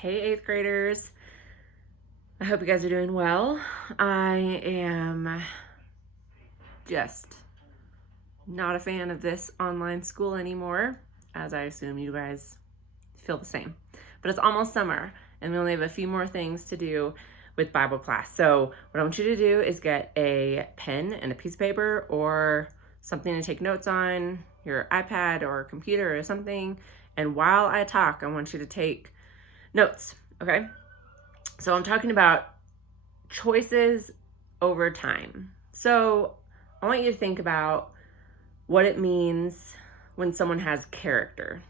Hey, eighth graders. I hope you guys are doing well. I am just not a fan of this online school anymore, as I assume you guys feel the same. But it's almost summer, and we only have a few more things to do with Bible class. So what I want you to do is get a pen and a piece of paper or something to take notes on, your iPad or computer or something. And while I talk, I want you to take notes, okay? So I'm talking about choices over time. So I want you to think about what it means when someone has character.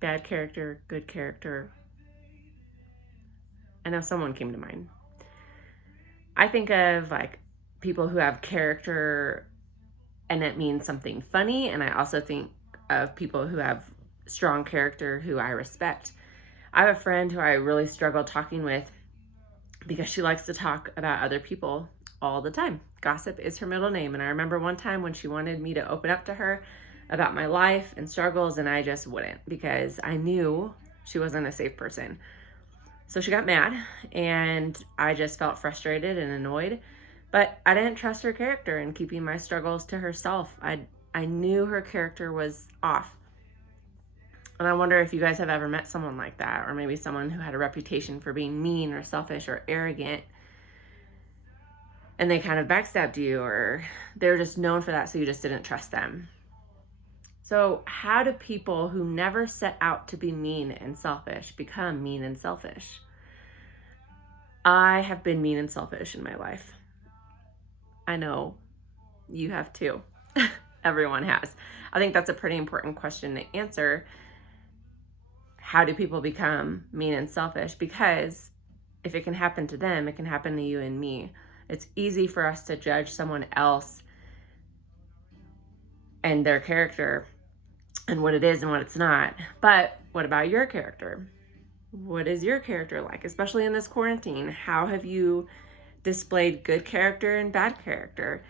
Bad character, good character. I know someone came to mind. I think of like people who have character and it means something funny, and I also think of people who have strong character who I respect. I have a friend who I really struggle talking with because she likes to talk about other people all the time. Gossip is her middle name. And I remember one time when she wanted me to open up to her about my life and struggles, and I just wouldn't because I knew she wasn't a safe person. So she got mad, and I just felt frustrated and annoyed. But I didn't trust her character and keeping my struggles to herself. I knew her character was off. And I wonder if you guys have ever met someone like that, or maybe someone who had a reputation for being mean or selfish or arrogant, and they kind of backstabbed you, or they're just known for that, so you just didn't trust them. So how do people who never set out to be mean and selfish become mean and selfish? I have been mean and selfish in my life. I know you have too. Everyone has. I think that's a pretty important question to answer. How do people become mean and selfish? Because if it can happen to them, it can happen to you and me. It's easy for us to judge someone else and their character and what it is and what it's not. But what about your character? What is your character like, especially in this quarantine? How have you displayed good character and bad character?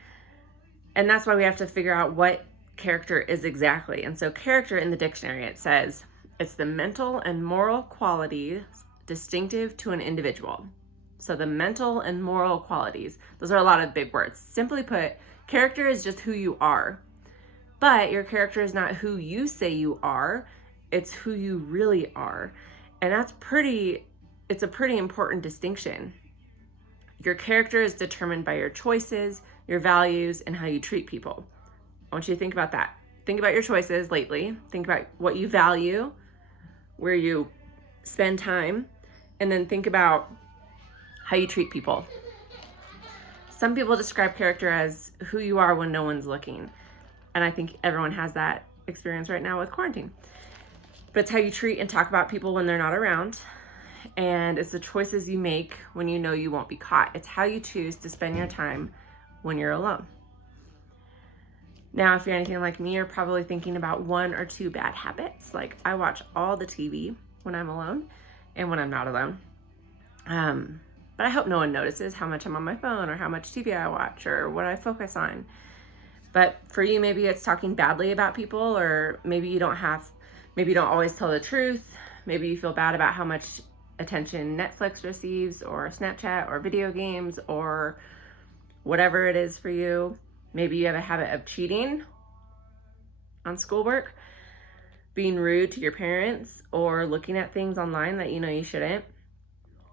And that's why we have to figure out what character is exactly. And so character in the dictionary, it says, it's the mental and moral qualities distinctive to an individual. So the mental and moral qualities, those are a lot of big words. Simply put, character is just who you are. But your character is not who you say you are, it's who you really are. And it's a pretty important distinction. Your character is determined by your choices, your values, and how you treat people. I want you to think about that. Think about your choices lately. Think about what you value, where you spend time, and then think about how you treat people. Some people describe character as who you are when no one's looking. And I think everyone has that experience right now with quarantine. But it's how you treat and talk about people when they're not around. And it's the choices you make when you know you won't be caught. It's how you choose to spend your time when you're alone. Now, if you're anything like me, you're probably thinking about one or two bad habits. Like I watch all the TV when I'm alone and when I'm not alone. But I hope no one notices how much I'm on my phone or how much TV I watch or what I focus on. But for you, maybe it's talking badly about people, or maybe you don't always tell the truth. Maybe you feel bad about how much attention Netflix receives, or Snapchat, or video games, or whatever it is for you. Maybe you have a habit of cheating on schoolwork, being rude to your parents, or looking at things online that you know you shouldn't.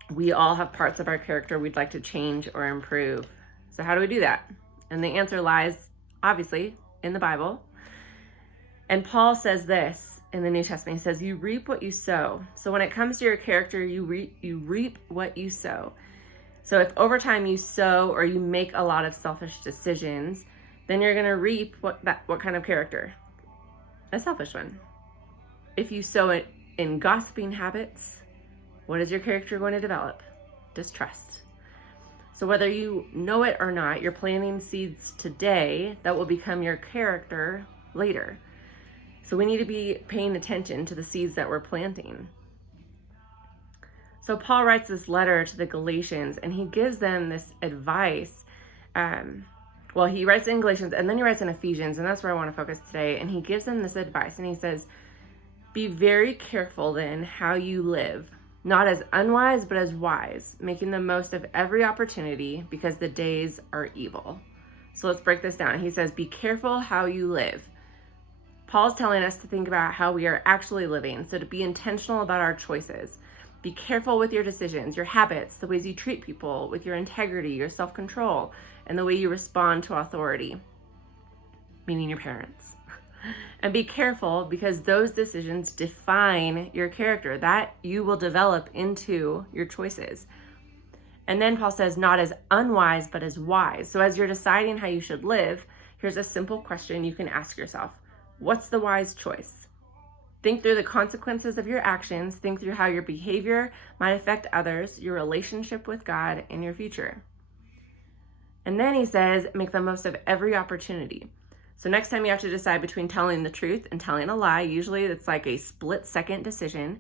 We all have parts of our character we'd like to change or improve. So how do we do that? And the answer lies, obviously, in the Bible. And Paul says this in the New Testament. He says, you reap what you sow. So when it comes to your character, you reap what you sow. So if over time you sow or you make a lot of selfish decisions, then you're going to reap what kind of character? A selfish one. If you sow it in gossiping habits, what is your character going to develop? Distrust. So whether you know it or not, you're planting seeds today that will become your character later. So we need to be paying attention to the seeds that we're planting. So Paul writes this letter to the Galatians, and he gives them this advice well, he writes in Galatians and then he writes in Ephesians, and that's where I want to focus today. And he gives them this advice, and he says, be very careful then how you live, not as unwise, but as wise, making the most of every opportunity because the days are evil. So let's break this down. He says, be careful how you live. Paul's telling us to think about how we are actually living, so to be intentional about our choices. Be careful with your decisions, your habits, the ways you treat people, with your integrity, your self-control, and the way you respond to authority, meaning your parents. And be careful because those decisions define your character, that you will develop into your choices. And then Paul says, not as unwise, but as wise. So as you're deciding how you should live, here's a simple question you can ask yourself. What's the wise choice? Think through the consequences of your actions. Think through how your behavior might affect others, your relationship with God, and your future. And then he says, make the most of every opportunity. So next time you have to decide between telling the truth and telling a lie, usually it's like a split-second decision.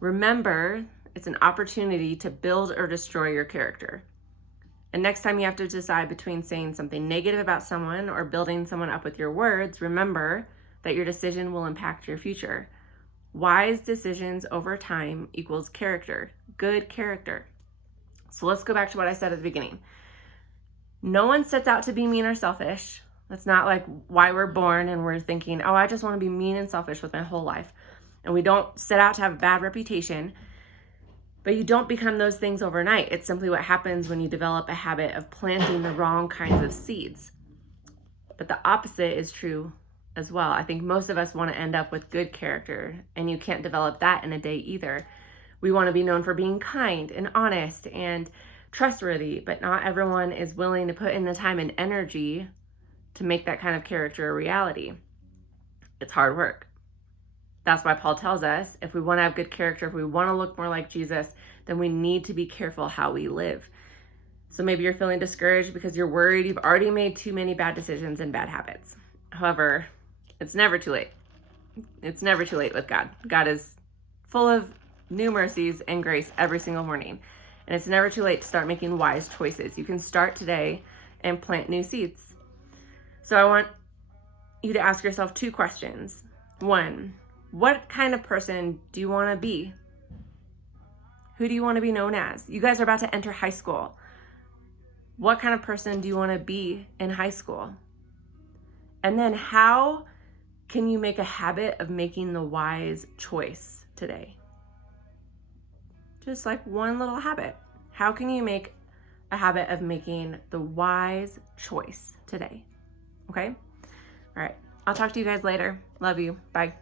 Remember, it's an opportunity to build or destroy your character. And next time you have to decide between saying something negative about someone or building someone up with your words, remember that your decision will impact your future. Wise decisions over time equals character, good character. So let's go back to what I said at the beginning. No one sets out to be mean or selfish. That's not like why we're born and we're thinking, oh, I just want to be mean and selfish with my whole life. And we don't set out to have a bad reputation, but you don't become those things overnight. It's simply what happens when you develop a habit of planting the wrong kinds of seeds. But the opposite is true as well. I think most of us want to end up with good character, and you can't develop that in a day either. We want to be known for being kind and honest and trustworthy, but not everyone is willing to put in the time and energy to make that kind of character a reality. It's hard work. That's why Paul tells us if we want to have good character, if we want to look more like Jesus, then we need to be careful how we live. So maybe you're feeling discouraged because you're worried you've already made too many bad decisions and bad habits. However, it's never too late. It's never too late with God. God is full of new mercies and grace every single morning. And it's never too late to start making wise choices. You can start today and plant new seeds. So I want you to ask yourself 2 questions. 1, what kind of person do you want to be? Who do you want to be known as? You guys are about to enter high school. What kind of person do you want to be in high school? And then how can you make a habit of making the wise choice today? Just like one little habit. How can you make a habit of making the wise choice today? Okay? All right. I'll talk to you guys later. Love you. Bye.